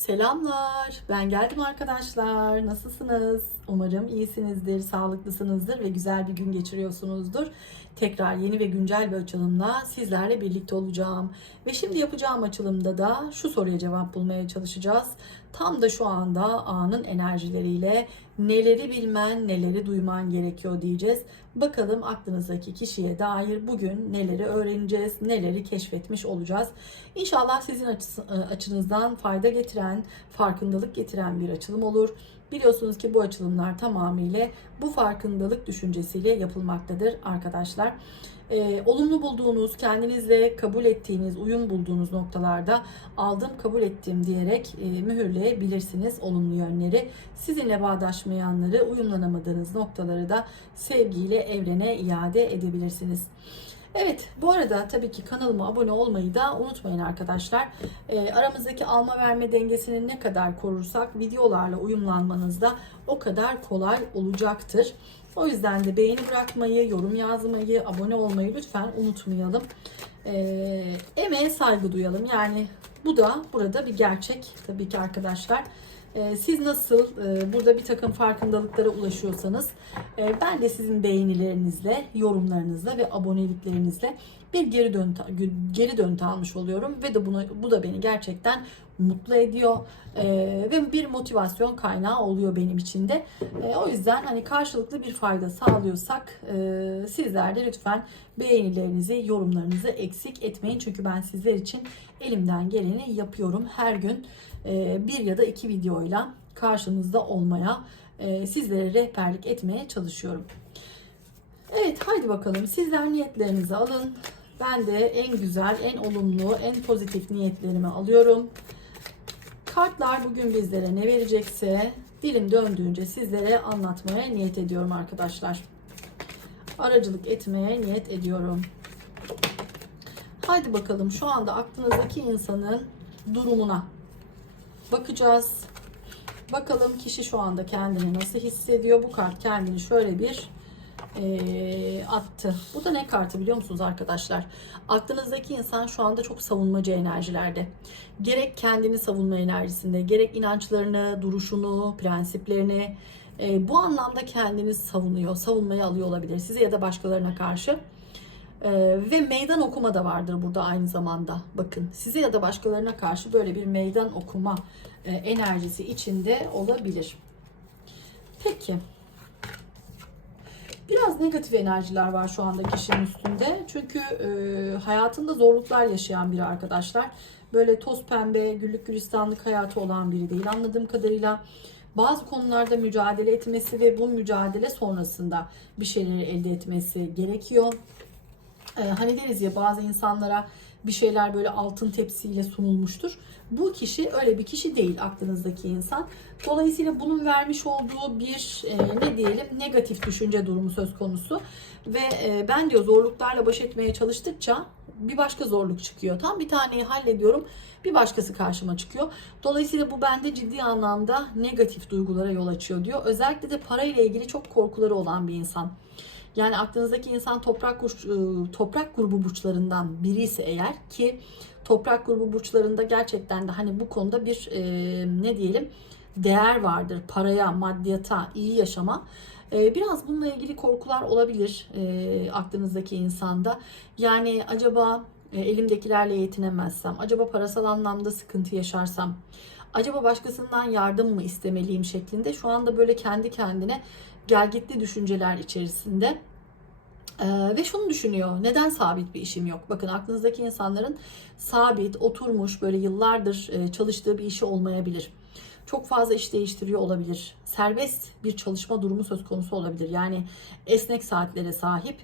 Selamlar. Ben geldim arkadaşlar. Nasılsınız? Umarım iyisinizdir, sağlıklısınızdır ve güzel bir gün geçiriyorsunuzdur. Tekrar yeni ve güncel bir açılımla sizlerle birlikte olacağım. Ve şimdi yapacağım açılımda da şu soruya cevap bulmaya çalışacağız. Tam da şu anda anın enerjileriyle neleri bilmen, neleri duyman gerekiyor diyeceğiz. Bakalım aklınızdaki kişiye dair bugün neleri öğreneceğiz, neleri keşfetmiş olacağız. İnşallah sizin açısı- açınızdan fayda getiren, farkındalık getiren bir açılım olur. Biliyorsunuz ki bu açılımlar tamamıyla bu farkındalık düşüncesiyle yapılmaktadır arkadaşlar. Ee, olumlu bulduğunuz, kendinizle kabul ettiğiniz, uyum bulduğunuz noktalarda aldım, kabul ettim diyerek e, mühürleyebilirsiniz olumlu yönleri. Sizinle bağdaşmayanları, uyumlanamadığınız noktaları da sevgiyle evrene iade edebilirsiniz. Evet, bu arada tabii ki kanalıma abone olmayı da unutmayın arkadaşlar. Ee, aramızdaki alma verme dengesini ne kadar korursak videolarla uyumlanmanız da o kadar kolay olacaktır. O yüzden de beğeni bırakmayı, yorum yazmayı, abone olmayı lütfen unutmayalım. Ee, emeğe saygı duyalım. Yani bu da burada bir gerçek tabii ki arkadaşlar. Ee, Siz nasıl e, burada bir takım farkındalıklara ulaşıyorsanız e, ben de sizin beğenilerinizle, yorumlarınızla ve aboneliklerinizle bir geri döntü geri döntü almış oluyorum. Ve de bunu bu da beni gerçekten mutlu ediyor E, ve bir motivasyon kaynağı oluyor benim için de. E, o yüzden hani karşılıklı bir fayda sağlıyorsak e, sizler de lütfen beğenilerinizi, yorumlarınızı eksik etmeyin çünkü ben sizler için elimden geleni yapıyorum her gün e, bir ya da iki videoyla karşınızda olmaya, e, sizlere rehberlik etmeye çalışıyorum. Evet haydi bakalım sizler niyetlerinizi alın. Ben de en güzel, en olumlu, en pozitif niyetlerimi alıyorum. Kartlar bugün bizlere ne verecekse dilim döndüğünce sizlere anlatmaya niyet ediyorum arkadaşlar. Aracılık etmeye niyet ediyorum. Haydi bakalım şu anda aklınızdaki insanın durumuna bakacağız. Bakalım kişi şu anda kendini nasıl hissediyor? Bu kart kendini şöyle bir eee, attı. Bu da ne kartı biliyor musunuz arkadaşlar? Aklınızdaki insan şu anda çok savunmacı enerjilerde. Gerek kendini savunma enerjisinde, gerek inançlarını, duruşunu, prensiplerini eee, bu anlamda kendini savunuyor, savunmaya alıyor olabilir size ya da başkalarına karşı. Ee, ve meydan okuma da vardır burada aynı zamanda. Bakın size ya da başkalarına karşı böyle bir meydan okuma e, enerjisi içinde olabilir. Peki. Biraz negatif enerjiler var şu anda kişinin üstünde. Çünkü e, hayatında zorluklar yaşayan biri arkadaşlar. Böyle toz pembe, güllük gülistanlık hayatı olan biri değil. Anladığım kadarıyla bazı konularda mücadele etmesi ve bu mücadele sonrasında bir şeyleri elde etmesi gerekiyor. Ee, hani deriz ya bazı insanlara bir şeyler böyle altın tepsiyle sunulmuştur. Bu kişi öyle bir kişi değil aklınızdaki insan. Dolayısıyla bunun vermiş olduğu bir e, ne diyelim negatif düşünce durumu söz konusu. Ve e, ben diyor zorluklarla baş etmeye çalıştıkça bir başka zorluk çıkıyor. Tam bir taneyi hallediyorum bir başkası karşıma çıkıyor. Dolayısıyla bu bende ciddi anlamda negatif duygulara yol açıyor diyor. Özellikle de parayla ilgili çok korkuları olan bir insan. Yani aklınızdaki insan toprak ıı, toprak grubu burçlarından biri ise eğer ki toprak grubu burçlarında gerçekten de hani bu konuda bir e, ne diyelim değer vardır. Paraya, maddiyata, iyi yaşama. E, biraz bununla ilgili korkular olabilir e, aklınızdaki insanda. Yani acaba e, elimdekilerle yetinemezsem, acaba parasal anlamda sıkıntı yaşarsam, acaba başkasından yardım mı istemeliyim şeklinde şu anda böyle kendi kendine gelgitli düşünceler içerisinde. Ee, ve şunu düşünüyor. Neden sabit bir işim yok? Bakın aklınızdaki insanların sabit, oturmuş, böyle yıllardır e, çalıştığı bir işi olmayabilir. Çok fazla iş değiştiriyor olabilir. Serbest bir çalışma durumu söz konusu olabilir. Yani esnek saatlere sahip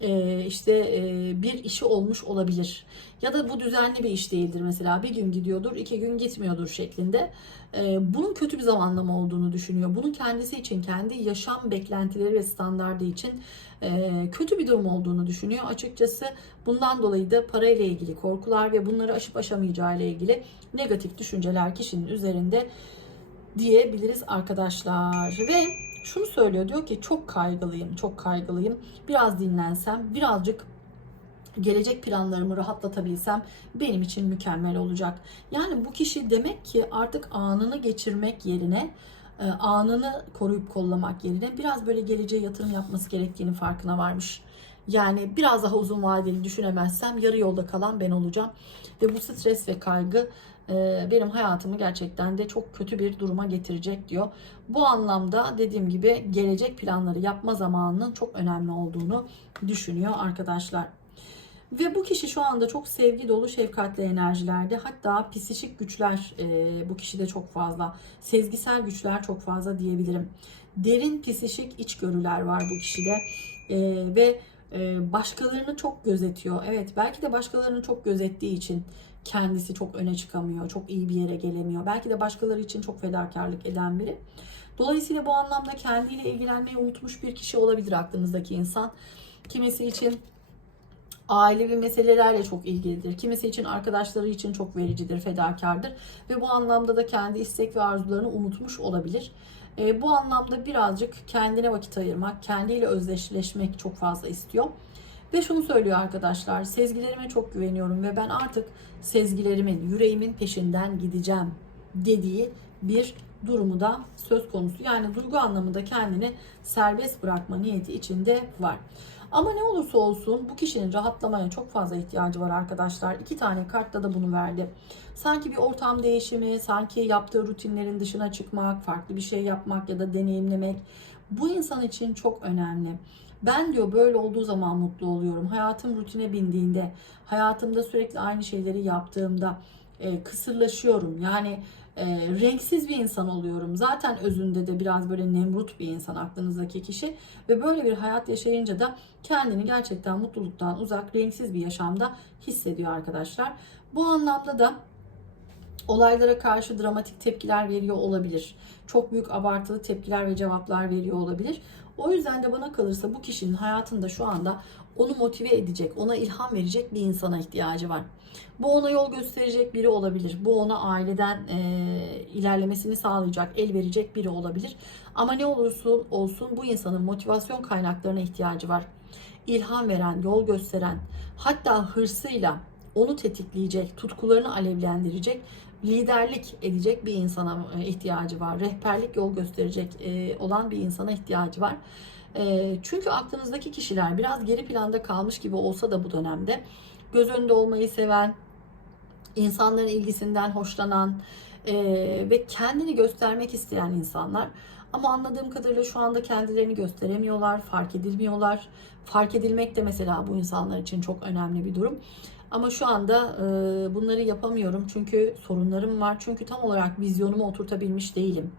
e, işte e, bir işi olmuş olabilir. Ya da bu düzenli bir iş değildir mesela. Bir gün gidiyordur, iki gün gitmiyordur şeklinde. E, Bunun kötü bir zamanlama olduğunu düşünüyor. Bunun kendisi için, kendi yaşam beklentileri ve standardı için kötü bir durum olduğunu düşünüyor. Açıkçası bundan dolayı da parayla ilgili korkular ve bunları aşıp aşamayacağı ile ilgili negatif düşünceler kişinin üzerinde diyebiliriz arkadaşlar. Ve şunu söylüyor diyor ki çok kaygılıyım, çok kaygılıyım. Biraz dinlensem, birazcık gelecek planlarımı rahatlatabilsem benim için mükemmel olacak. Yani bu kişi demek ki artık anını geçirmek yerine e, anını koruyup kollamak yerine biraz böyle geleceğe yatırım yapması gerektiğini farkına varmış. Yani biraz daha uzun vadeli düşünemezsem yarı yolda kalan ben olacağım. Ve bu stres ve kaygı benim hayatımı gerçekten de çok kötü bir duruma getirecek diyor. Bu anlamda dediğim gibi gelecek planları yapma zamanının çok önemli olduğunu düşünüyor arkadaşlar. Ve bu kişi şu anda çok sevgi dolu, şefkatli enerjilerde. Hatta psikik güçler e, bu kişide çok fazla. Sezgisel güçler çok fazla diyebilirim. Derin psikik içgörüler var bu kişide. E, ve e, başkalarını çok gözetiyor. Evet belki de başkalarını çok gözettiği için kendisi çok öne çıkamıyor. Çok iyi bir yere gelemiyor. Belki de başkaları için çok fedakarlık eden biri. Dolayısıyla bu anlamda kendiyle ilgilenmeyi unutmuş bir kişi olabilir aklınızdaki insan. Kimisi için ailevi meselelerle çok ilgilidir. Kimisi için arkadaşları için çok vericidir, fedakardır ve bu anlamda da kendi istek ve arzularını unutmuş olabilir. E, bu anlamda birazcık kendine vakit ayırmak, kendiyle özdeşleşmek çok fazla istiyor. Ve şunu söylüyor arkadaşlar, sezgilerime çok güveniyorum ve ben artık sezgilerimin, yüreğimin peşinden gideceğim dediği bir durumu da söz konusu. Yani duygu anlamında kendini serbest bırakma niyeti içinde var. Ama ne olursa olsun bu kişinin rahatlamaya çok fazla ihtiyacı var arkadaşlar. İki tane kartta da bunu verdi. Sanki bir ortam değişimi, sanki yaptığı rutinlerin dışına çıkmak, farklı bir şey yapmak ya da deneyimlemek bu insan için çok önemli. Ben diyor böyle olduğu zaman mutlu oluyorum. Hayatım rutine bindiğinde, hayatımda sürekli aynı şeyleri yaptığımda e, kısırlaşıyorum. Yani e, renksiz bir insan oluyorum. Zaten özünde de biraz böyle nemrut bir insan aklınızdaki kişi ve böyle bir hayat yaşayınca da kendini gerçekten mutluluktan uzak, renksiz bir yaşamda hissediyor arkadaşlar. Bu anlamda da olaylara karşı dramatik tepkiler veriyor olabilir. Çok büyük abartılı tepkiler ve cevaplar veriyor olabilir. O yüzden de bana kalırsa bu kişinin hayatında şu anda onu motive edecek, ona ilham verecek bir insana ihtiyacı var. Bu ona yol gösterecek biri olabilir. Bu ona aileden e, ilerlemesini sağlayacak, el verecek biri olabilir. Ama ne olursa olsun bu insanın motivasyon kaynaklarına ihtiyacı var. İlham veren, yol gösteren, hatta hırsıyla onu tetikleyecek, tutkularını alevlendirecek, liderlik edecek bir insana e, ihtiyacı var. Rehberlik, yol gösterecek e, olan bir insana ihtiyacı var. E, çünkü aklınızdaki kişiler biraz geri planda kalmış gibi olsa da bu dönemde göz önünde olmayı seven, insanların ilgisinden hoşlanan ve kendini göstermek isteyen insanlar. Ama anladığım kadarıyla şu anda kendilerini gösteremiyorlar, fark edilmiyorlar. Fark edilmek de mesela bu insanlar için çok önemli bir durum. Ama şu anda e, bunları yapamıyorum çünkü sorunlarım var. Çünkü tam olarak vizyonumu oturtabilmiş değilim.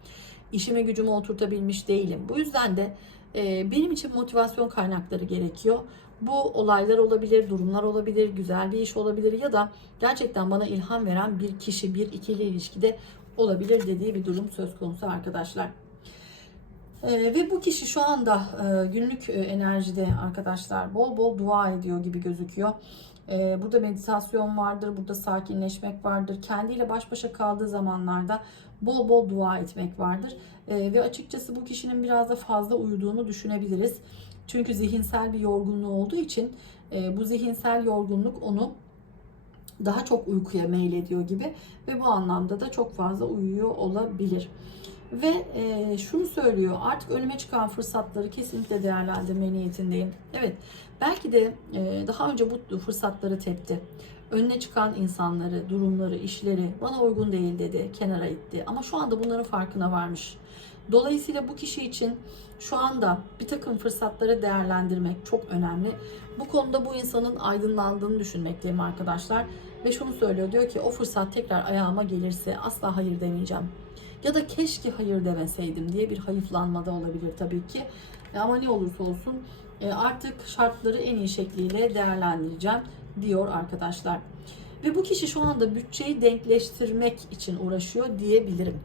İşimi gücümü oturtabilmiş değilim. Bu yüzden de e, benim için motivasyon kaynakları gerekiyor. Bu olaylar olabilir, durumlar olabilir, güzel bir iş olabilir ya da gerçekten bana ilham veren bir kişi, bir ikili ilişkide olabilir dediği bir durum söz konusu arkadaşlar. Ee, ve bu kişi şu anda e, günlük e, enerjide arkadaşlar bol bol dua ediyor gibi gözüküyor. Ee, burada meditasyon vardır, burada sakinleşmek vardır. Kendiyle baş başa kaldığı zamanlarda bol bol dua etmek vardır. Ee, ve açıkçası bu kişinin biraz da fazla uyuduğunu düşünebiliriz. Çünkü zihinsel bir yorgunluğu olduğu için e, bu zihinsel yorgunluk onu daha çok uykuya meylediyor gibi ve bu anlamda da çok fazla uyuyor olabilir. Ve e, şunu söylüyor artık önüme çıkan fırsatları kesinlikle değerlendirme niyetindeyim. Evet belki de e, daha önce bu fırsatları tepti. Önüne çıkan insanları, durumları, işleri bana uygun değil dedi, kenara itti. Ama şu anda bunların farkına varmış. Dolayısıyla bu kişi için şu anda bir takım fırsatları değerlendirmek çok önemli. Bu konuda bu insanın aydınlandığını düşünmekteyim arkadaşlar. Ve şunu söylüyor diyor ki o fırsat tekrar ayağıma gelirse asla hayır demeyeceğim. Ya da keşke hayır demeseydim diye bir hayıflanma da olabilir tabii ki. Ama ne olursa olsun artık şartları en iyi şekliyle değerlendireceğim diyor arkadaşlar. Ve bu kişi şu anda bütçeyi denkleştirmek için uğraşıyor diyebilirim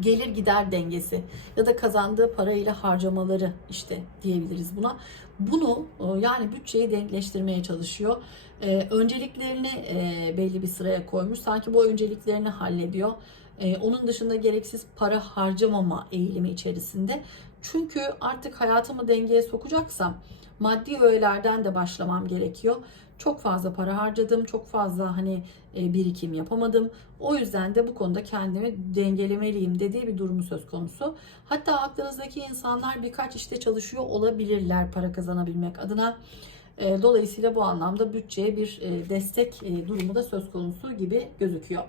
gelir gider dengesi ya da kazandığı parayla harcamaları işte diyebiliriz buna. Bunu e, yani bütçeyi denkleştirmeye çalışıyor. Ee, önceliklerini e, belli bir sıraya koymuş. Sanki bu önceliklerini hallediyor. Onun dışında gereksiz para harcamama eğilimi içerisinde. Çünkü artık hayatımı dengeye sokacaksam maddi öğelerden de başlamam gerekiyor. Çok fazla para harcadım, çok fazla hani e, birikim yapamadım. O yüzden de bu konuda kendimi dengelemeliyim dediği bir durumu söz konusu. Hatta aklınızdaki insanlar birkaç işte çalışıyor olabilirler para kazanabilmek adına. E, Dolayısıyla bu anlamda bütçeye bir e, destek durumu da söz konusu gibi gözüküyor.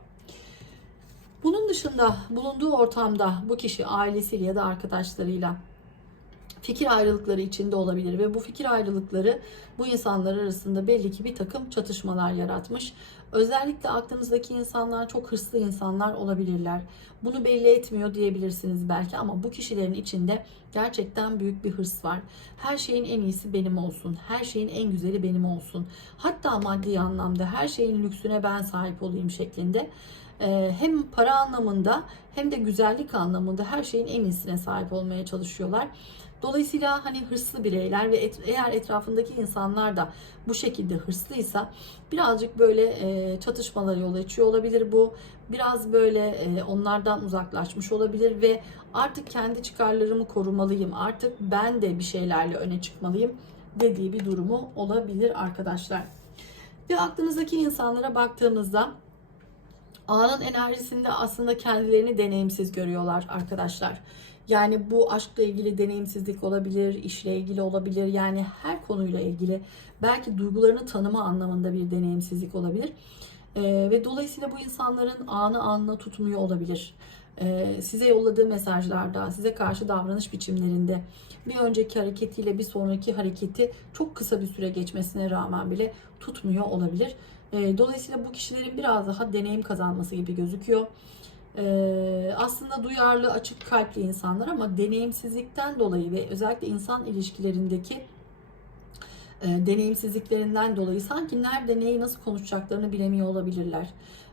Bunun dışında bulunduğu ortamda bu kişi ailesiyle ya da arkadaşlarıyla fikir ayrılıkları içinde olabilir ve bu fikir ayrılıkları bu insanlar arasında belli ki bir takım çatışmalar yaratmış. Özellikle aklınızdaki insanlar çok hırslı insanlar olabilirler. Bunu belli etmiyor diyebilirsiniz belki ama bu kişilerin içinde gerçekten büyük bir hırs var. Her şeyin en iyisi benim olsun. Her şeyin en güzeli benim olsun. Hatta maddi anlamda her şeyin lüksüne ben sahip olayım şeklinde hem para anlamında hem de güzellik anlamında her şeyin en iyisine sahip olmaya çalışıyorlar. Dolayısıyla hani hırslı bireyler ve et, eğer etrafındaki insanlar da bu şekilde hırslıysa birazcık böyle e, çatışmalara yol açıyor olabilir bu. Biraz böyle e, onlardan uzaklaşmış olabilir ve artık kendi çıkarlarımı korumalıyım. Artık ben de bir şeylerle öne çıkmalıyım dediği bir durumu olabilir arkadaşlar. Ve aklınızdaki insanlara baktığımızda anın enerjisinde aslında kendilerini deneyimsiz görüyorlar arkadaşlar. Yani bu aşkla ilgili deneyimsizlik olabilir, işle ilgili olabilir. Yani her konuyla ilgili belki duygularını tanıma anlamında bir deneyimsizlik olabilir. Ee, ve dolayısıyla bu insanların anı anına tutmuyor olabilir. Ee, size yolladığı mesajlarda, size karşı davranış biçimlerinde bir önceki hareketiyle bir sonraki hareketi çok kısa bir süre geçmesine rağmen bile tutmuyor olabilir. Ee, dolayısıyla bu kişilerin biraz daha deneyim kazanması gibi gözüküyor. Ee, aslında duyarlı, açık kalpli insanlar ama deneyimsizlikten dolayı ve özellikle insan ilişkilerindeki e, deneyimsizliklerinden dolayı sanki nerede neyi nasıl konuşacaklarını bilemiyor olabilirler.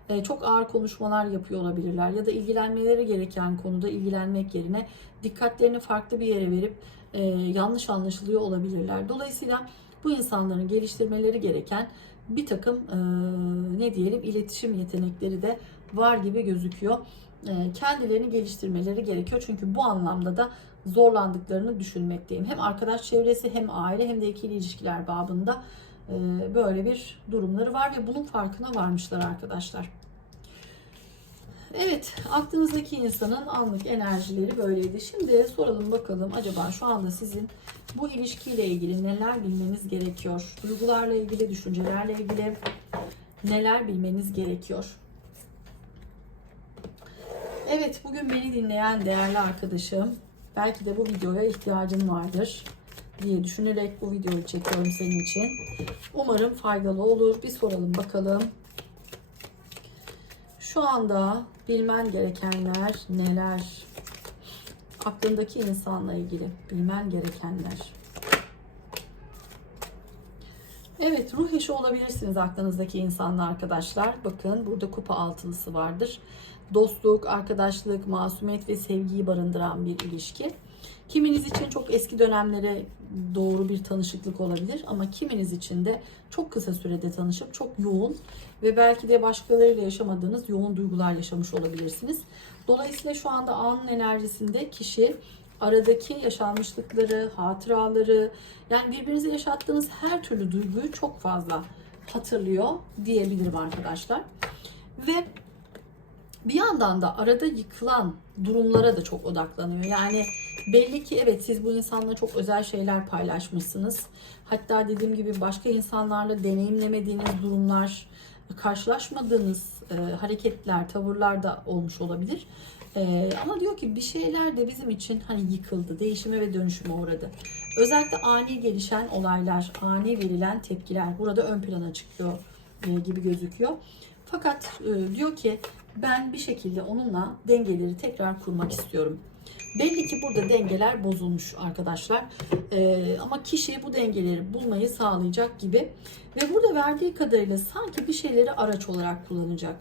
E, çok ağır konuşmalar yapıyor olabilirler ya da ilgilenmeleri gereken konuda ilgilenmek yerine dikkatlerini farklı bir yere verip e, yanlış anlaşılıyor olabilirler. Dolayısıyla bu insanların geliştirmeleri gereken bir takım e, ne diyelim iletişim yetenekleri de var gibi gözüküyor. E, kendilerini geliştirmeleri gerekiyor. Çünkü bu anlamda da zorlandıklarını düşünmekteyim. Hem arkadaş çevresi hem aile hem de ikili ilişkiler babında e, böyle bir durumları var ve bunun farkına varmışlar arkadaşlar. Evet, aklınızdaki insanın anlık enerjileri böyleydi. Şimdi soralım bakalım acaba şu anda sizin bu ilişkiyle ilgili neler bilmeniz gerekiyor? Duygularla ilgili, düşüncelerle ilgili neler bilmeniz gerekiyor? Evet, bugün beni dinleyen değerli arkadaşım, belki de bu videoya ihtiyacın vardır diye düşünerek bu videoyu çekiyorum senin için. Umarım faydalı olur. Bir soralım bakalım. Şu anda bilmen gerekenler neler? Aklındaki insanla ilgili bilmen gerekenler. Evet, ruh eşi olabilirsiniz aklınızdaki insanla arkadaşlar. Bakın burada kupa altılısı vardır. Dostluk, arkadaşlık, masumiyet ve sevgiyi barındıran bir ilişki. Kiminiz için çok eski dönemlere doğru bir tanışıklık olabilir ama kiminiz için de çok kısa sürede tanışıp çok yoğun ve belki de başkalarıyla yaşamadığınız yoğun duygular yaşamış olabilirsiniz. Dolayısıyla şu anda anın enerjisinde kişi aradaki yaşanmışlıkları, hatıraları yani birbirinize yaşattığınız her türlü duyguyu çok fazla hatırlıyor diyebilirim arkadaşlar. Ve bir yandan da arada yıkılan durumlara da çok odaklanıyor. Yani belli ki evet siz bu insanla çok özel şeyler paylaşmışsınız. Hatta dediğim gibi başka insanlarla deneyimlemediğiniz durumlar, karşılaşmadığınız e, hareketler, tavırlar da olmuş olabilir. E, ama diyor ki bir şeyler de bizim için hani yıkıldı, değişime ve dönüşüme uğradı. Özellikle ani gelişen olaylar, ani verilen tepkiler burada ön plana çıkıyor e, gibi gözüküyor. Fakat e, diyor ki ben bir şekilde onunla dengeleri tekrar kurmak istiyorum. Belli ki burada dengeler bozulmuş arkadaşlar. Ee, ama kişi bu dengeleri bulmayı sağlayacak gibi. Ve burada verdiği kadarıyla sanki bir şeyleri araç olarak kullanacak.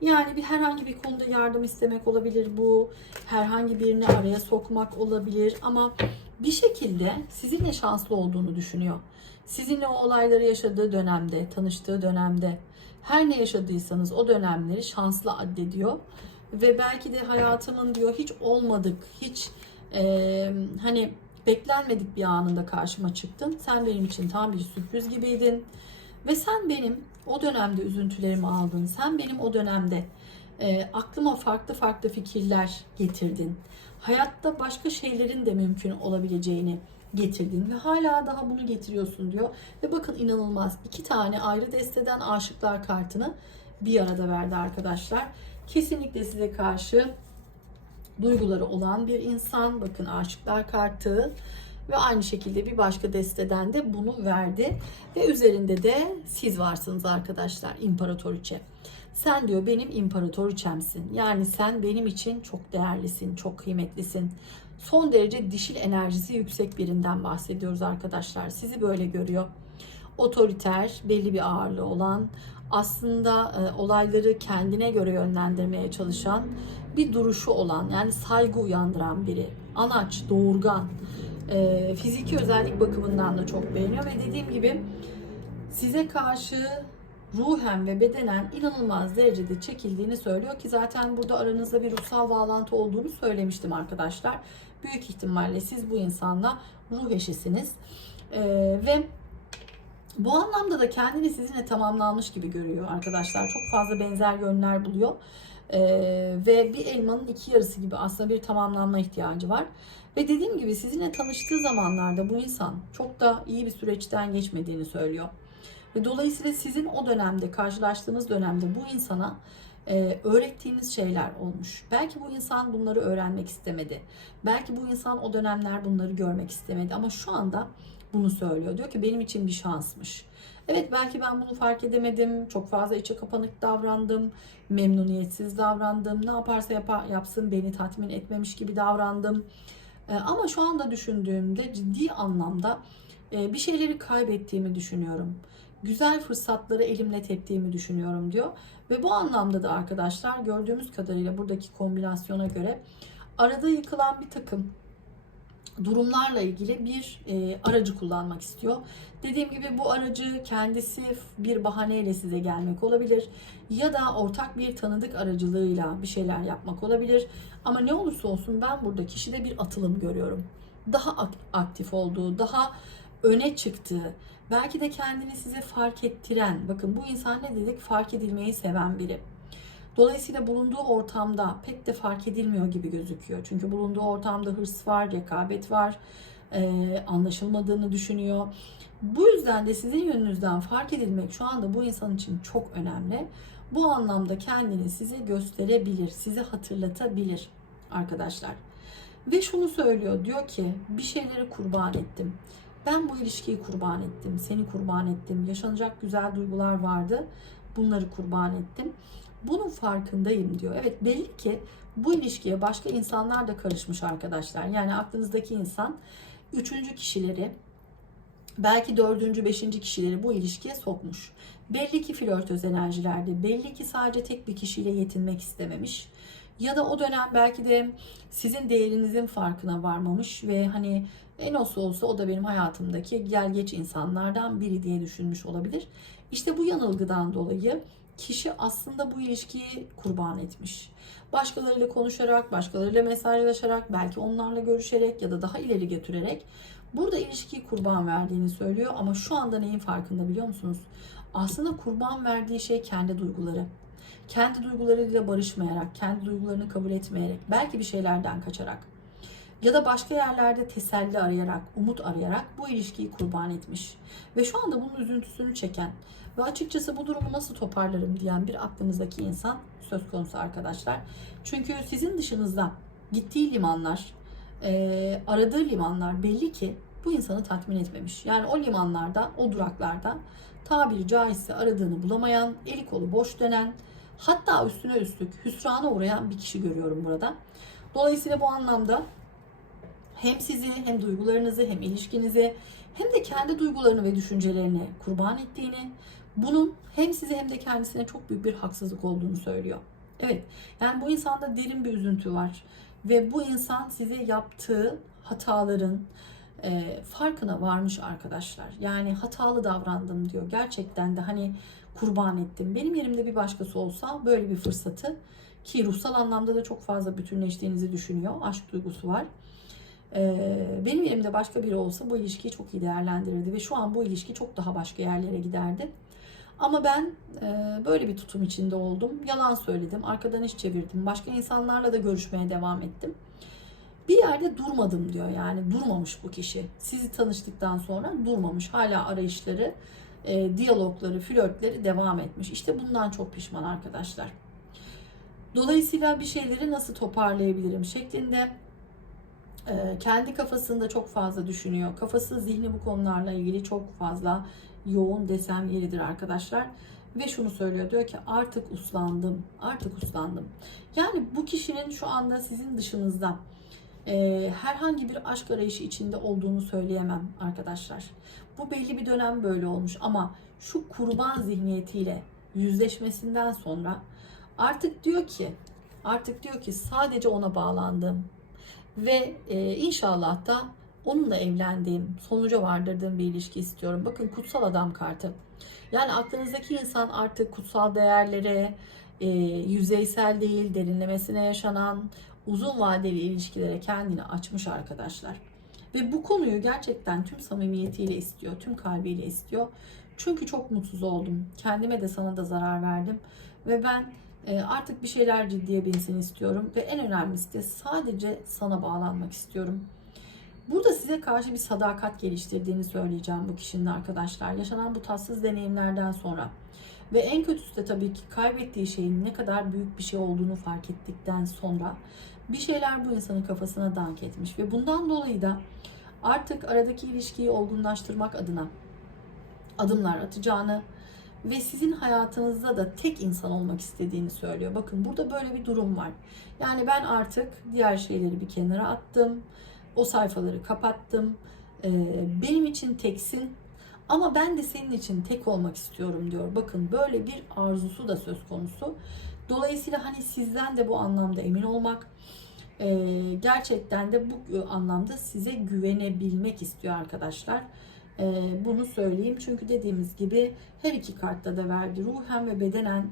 Yani bir herhangi bir konuda yardım istemek olabilir bu. Herhangi birini araya sokmak olabilir ama bir şekilde sizinle şanslı olduğunu düşünüyor. Sizinle o olayları yaşadığı dönemde, tanıştığı dönemde her ne yaşadıysanız o dönemleri şanslı addediyor. Ve belki de hayatımın diyor hiç olmadık, hiç e, hani beklenmedik bir anında karşıma çıktın. Sen benim için tam bir sürpriz gibiydin. Ve sen benim o dönemde üzüntülerimi aldın. Sen benim o dönemde e, aklıma farklı farklı fikirler getirdin. Hayatta başka şeylerin de mümkün olabileceğini getirdin ve hala daha bunu getiriyorsun diyor. Ve bakın inanılmaz iki tane ayrı desteden aşıklar kartını bir arada verdi arkadaşlar. Kesinlikle size karşı duyguları olan bir insan. Bakın aşıklar kartı ve aynı şekilde bir başka desteden de bunu verdi. Ve üzerinde de siz varsınız arkadaşlar imparatoriçe. Sen diyor benim imparatoriçemsin. Yani sen benim için çok değerlisin, çok kıymetlisin. Son derece dişil enerjisi yüksek birinden bahsediyoruz arkadaşlar. Sizi böyle görüyor. Otoriter, belli bir ağırlığı olan, aslında e, olayları kendine göre yönlendirmeye çalışan bir duruşu olan yani saygı uyandıran biri. Anaç, doğurgan, e, fiziki özellik bakımından da çok beğeniyor ve dediğim gibi size karşı ruhen ve bedenen inanılmaz derecede çekildiğini söylüyor ki zaten burada aranızda bir ruhsal bağlantı olduğunu söylemiştim arkadaşlar. Büyük ihtimalle siz bu insanla ruh eşisiniz. Ee, ve bu anlamda da kendini sizinle tamamlanmış gibi görüyor arkadaşlar. Çok fazla benzer yönler buluyor. Ee, ve bir elmanın iki yarısı gibi aslında bir tamamlanma ihtiyacı var. Ve dediğim gibi sizinle tanıştığı zamanlarda bu insan çok da iyi bir süreçten geçmediğini söylüyor. Ve dolayısıyla sizin o dönemde, karşılaştığınız dönemde bu insana e, öğrettiğiniz şeyler olmuş. Belki bu insan bunları öğrenmek istemedi. Belki bu insan o dönemler bunları görmek istemedi. Ama şu anda bunu söylüyor. Diyor ki benim için bir şansmış. Evet belki ben bunu fark edemedim. Çok fazla içe kapanık davrandım. Memnuniyetsiz davrandım. Ne yaparsa yap yapsın beni tatmin etmemiş gibi davrandım. E, ama şu anda düşündüğümde ciddi anlamda e, bir şeyleri kaybettiğimi düşünüyorum güzel fırsatları elimle teptiğimi düşünüyorum diyor. Ve bu anlamda da arkadaşlar gördüğümüz kadarıyla buradaki kombinasyona göre arada yıkılan bir takım durumlarla ilgili bir e, aracı kullanmak istiyor. Dediğim gibi bu aracı kendisi bir bahaneyle size gelmek olabilir ya da ortak bir tanıdık aracılığıyla bir şeyler yapmak olabilir. Ama ne olursa olsun ben burada kişide bir atılım görüyorum. Daha aktif olduğu, daha öne çıktığı, belki de kendini size fark ettiren, bakın bu insan ne dedik? Fark edilmeyi seven biri. Dolayısıyla bulunduğu ortamda pek de fark edilmiyor gibi gözüküyor. Çünkü bulunduğu ortamda hırs var, rekabet var, e, anlaşılmadığını düşünüyor. Bu yüzden de sizin yönünüzden fark edilmek şu anda bu insan için çok önemli. Bu anlamda kendini size gösterebilir, size hatırlatabilir arkadaşlar. Ve şunu söylüyor, diyor ki bir şeyleri kurban ettim. Ben bu ilişkiyi kurban ettim, seni kurban ettim. Yaşanacak güzel duygular vardı. Bunları kurban ettim. Bunun farkındayım diyor. Evet belli ki bu ilişkiye başka insanlar da karışmış arkadaşlar. Yani aklınızdaki insan üçüncü kişileri belki dördüncü, beşinci kişileri bu ilişkiye sokmuş. Belli ki flörtöz enerjilerde, belli ki sadece tek bir kişiyle yetinmek istememiş. Ya da o dönem belki de sizin değerinizin farkına varmamış ve hani en olsa olsa o da benim hayatımdaki gel geç insanlardan biri diye düşünmüş olabilir. İşte bu yanılgıdan dolayı kişi aslında bu ilişkiyi kurban etmiş. Başkalarıyla konuşarak, başkalarıyla mesajlaşarak, belki onlarla görüşerek ya da daha ileri götürerek burada ilişkiyi kurban verdiğini söylüyor ama şu anda neyin farkında biliyor musunuz? Aslında kurban verdiği şey kendi duyguları. Kendi duygularıyla barışmayarak, kendi duygularını kabul etmeyerek, belki bir şeylerden kaçarak ya da başka yerlerde teselli arayarak, umut arayarak bu ilişkiyi kurban etmiş. Ve şu anda bunun üzüntüsünü çeken ve açıkçası bu durumu nasıl toparlarım diyen bir aklınızdaki insan söz konusu arkadaşlar. Çünkü sizin dışınızda gittiği limanlar, e, aradığı limanlar belli ki bu insanı tatmin etmemiş. Yani o limanlarda, o duraklarda tabiri caizse aradığını bulamayan, eli kolu boş dönen, hatta üstüne üstlük hüsrana uğrayan bir kişi görüyorum burada. Dolayısıyla bu anlamda hem sizi hem duygularınızı hem ilişkinizi hem de kendi duygularını ve düşüncelerini kurban ettiğini, bunun hem size hem de kendisine çok büyük bir haksızlık olduğunu söylüyor. Evet, yani bu insanda derin bir üzüntü var ve bu insan size yaptığı hataların e, farkına varmış arkadaşlar. Yani hatalı davrandım diyor. Gerçekten de hani kurban ettim. Benim yerimde bir başkası olsa böyle bir fırsatı ki ruhsal anlamda da çok fazla bütünleştiğinizi düşünüyor. Aşk duygusu var. Ee, benim yerimde başka biri olsa bu ilişkiyi çok iyi değerlendirirdi ve şu an bu ilişki çok daha başka yerlere giderdi. Ama ben e, böyle bir tutum içinde oldum. Yalan söyledim, arkadan iş çevirdim. Başka insanlarla da görüşmeye devam ettim. Bir yerde durmadım diyor yani durmamış bu kişi. Sizi tanıştıktan sonra durmamış. Hala arayışları, e, diyalogları, flörtleri devam etmiş. İşte bundan çok pişman arkadaşlar. Dolayısıyla bir şeyleri nasıl toparlayabilirim şeklinde e, kendi kafasında çok fazla düşünüyor. Kafası, zihni bu konularla ilgili çok fazla yoğun desem yeridir arkadaşlar. Ve şunu söylüyor diyor ki artık uslandım, artık uslandım. Yani bu kişinin şu anda sizin dışınızda e, herhangi bir aşk arayışı içinde olduğunu söyleyemem arkadaşlar. Bu belli bir dönem böyle olmuş ama şu kurban zihniyetiyle yüzleşmesinden sonra artık diyor ki artık diyor ki sadece ona bağlandım ve e, inşallah da onunla evlendiğim, sonuca vardırdığım bir ilişki istiyorum. Bakın kutsal adam kartı. Yani aklınızdaki insan artık kutsal değerlere, e, yüzeysel değil, derinlemesine yaşanan, uzun vadeli ilişkilere kendini açmış arkadaşlar. Ve bu konuyu gerçekten tüm samimiyetiyle istiyor, tüm kalbiyle istiyor. Çünkü çok mutsuz oldum. Kendime de sana da zarar verdim. Ve ben e, artık bir şeyler ciddiye binsin istiyorum. Ve en önemlisi de sadece sana bağlanmak istiyorum. Burada size karşı bir sadakat geliştirdiğini söyleyeceğim bu kişinin arkadaşlar. Yaşanan bu tatsız deneyimlerden sonra. Ve en kötüsü de tabii ki kaybettiği şeyin ne kadar büyük bir şey olduğunu fark ettikten sonra bir şeyler bu insanın kafasına dank etmiş. Ve bundan dolayı da artık aradaki ilişkiyi olgunlaştırmak adına adımlar atacağını ve sizin hayatınızda da tek insan olmak istediğini söylüyor. Bakın burada böyle bir durum var. Yani ben artık diğer şeyleri bir kenara attım. O sayfaları kapattım. Ee, benim için teksin ama ben de senin için tek olmak istiyorum diyor. Bakın böyle bir arzusu da söz konusu. Dolayısıyla hani sizden de bu anlamda emin olmak, e, gerçekten de bu anlamda size güvenebilmek istiyor arkadaşlar. E, bunu söyleyeyim çünkü dediğimiz gibi her iki kartta da verdi ruhen ve bedenen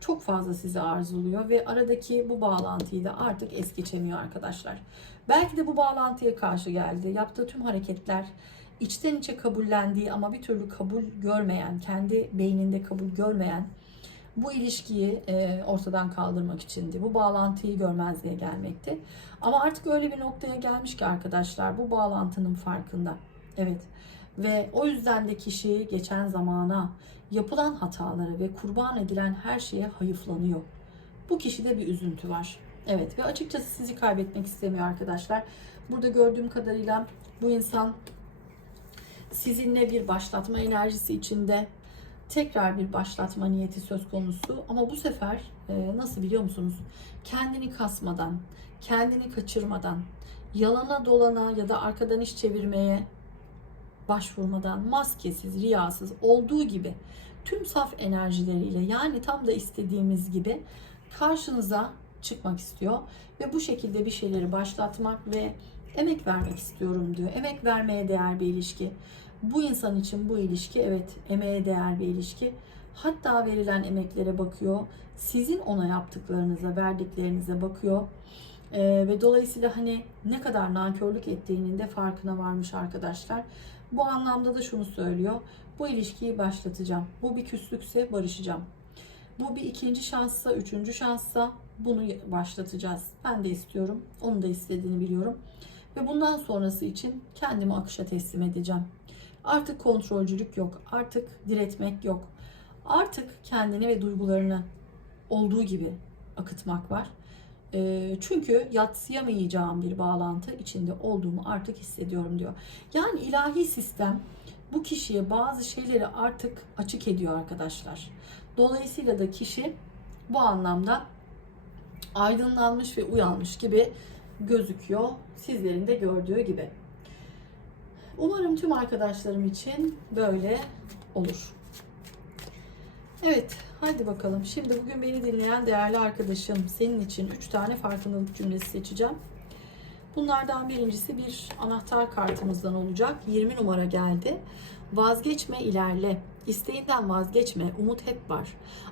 çok fazla sizi arzuluyor ve aradaki bu bağlantıyı da artık es geçemiyor arkadaşlar. Belki de bu bağlantıya karşı geldi. Yaptığı tüm hareketler içten içe kabullendiği ama bir türlü kabul görmeyen, kendi beyninde kabul görmeyen bu ilişkiyi e, ortadan kaldırmak içindi. Bu bağlantıyı görmezliğe gelmekti. Ama artık öyle bir noktaya gelmiş ki arkadaşlar bu bağlantının farkında. Evet. Ve o yüzden de kişi geçen zamana, yapılan hatalara ve kurban edilen her şeye hayıflanıyor. Bu kişide bir üzüntü var. Evet ve açıkçası sizi kaybetmek istemiyor arkadaşlar. Burada gördüğüm kadarıyla bu insan sizinle bir başlatma enerjisi içinde tekrar bir başlatma niyeti söz konusu ama bu sefer e, nasıl biliyor musunuz? Kendini kasmadan, kendini kaçırmadan, yalana dolana ya da arkadan iş çevirmeye başvurmadan maskesiz, riyasız olduğu gibi tüm saf enerjileriyle yani tam da istediğimiz gibi karşınıza çıkmak istiyor ve bu şekilde bir şeyleri başlatmak ve emek vermek istiyorum diyor. Emek vermeye değer bir ilişki. Bu insan için bu ilişki evet emeğe değer bir ilişki. Hatta verilen emeklere bakıyor. Sizin ona yaptıklarınıza, verdiklerinize bakıyor. Ee, ve dolayısıyla hani ne kadar nankörlük ettiğinin de farkına varmış arkadaşlar. Bu anlamda da şunu söylüyor. Bu ilişkiyi başlatacağım. Bu bir küslükse barışacağım. Bu bir ikinci şanssa, üçüncü şanssa bunu başlatacağız. Ben de istiyorum. Onun da istediğini biliyorum. Ve bundan sonrası için kendimi akışa teslim edeceğim. Artık kontrolcülük yok. Artık diretmek yok. Artık kendini ve duygularını olduğu gibi akıtmak var. Çünkü yatsıyamayacağım bir bağlantı içinde olduğumu artık hissediyorum diyor. Yani ilahi sistem bu kişiye bazı şeyleri artık açık ediyor arkadaşlar. Dolayısıyla da kişi bu anlamda aydınlanmış ve uyanmış gibi gözüküyor. Sizlerin de gördüğü gibi. Umarım tüm arkadaşlarım için böyle olur. Evet, hadi bakalım. Şimdi bugün beni dinleyen değerli arkadaşım, senin için 3 tane farkındalık cümlesi seçeceğim. Bunlardan birincisi bir anahtar kartımızdan olacak. 20 numara geldi. Vazgeçme, ilerle. İsteğinden vazgeçme, umut hep var.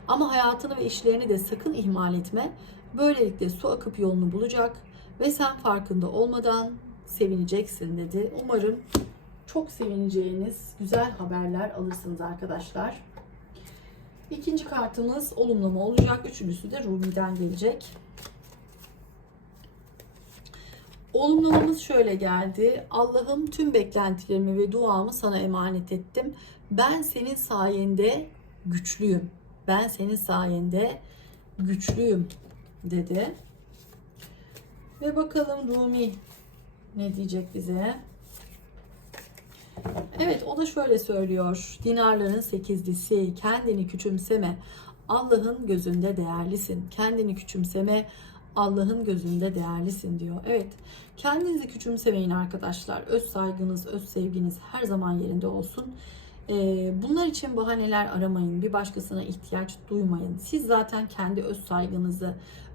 Ama hayatını ve işlerini de sakın ihmal etme. Böylelikle su akıp yolunu bulacak ve sen farkında olmadan sevineceksin dedi. Umarım çok sevineceğiniz güzel haberler alırsınız arkadaşlar. İkinci kartımız olumlama olacak. Üçüncüsü de Rumi'den gelecek. Olumlamamız şöyle geldi. Allah'ım tüm beklentilerimi ve duamı sana emanet ettim. Ben senin sayende güçlüyüm. Ben senin sayende güçlüyüm dedi. Ve bakalım Rumi ne diyecek bize? Evet o da şöyle söylüyor. Dinarların sekizlisi kendini küçümseme. Allah'ın gözünde değerlisin. Kendini küçümseme. Allah'ın gözünde değerlisin diyor. Evet kendinizi küçümsemeyin arkadaşlar. Öz saygınız, öz sevginiz her zaman yerinde olsun. Ee, bunlar için bahaneler aramayın. Bir başkasına ihtiyaç duymayın. Siz zaten kendi öz saygınızı,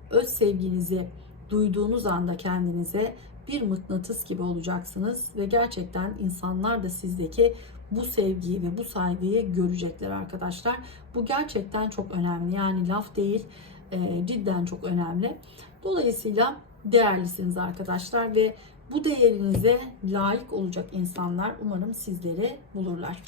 öz sevginizi duyduğunuz anda kendinize bir mıknatıs gibi olacaksınız ve gerçekten insanlar da sizdeki bu sevgiyi ve bu saygıyı görecekler arkadaşlar. Bu gerçekten çok önemli. Yani laf değil, e, cidden çok önemli. Dolayısıyla değerlisiniz arkadaşlar ve bu değerinize layık olacak insanlar umarım sizleri bulurlar.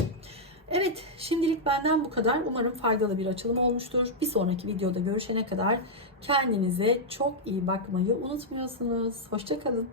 Evet şimdilik benden bu kadar. Umarım faydalı bir açılım olmuştur. Bir sonraki videoda görüşene kadar kendinize çok iyi bakmayı unutmuyorsunuz. Hoşçakalın.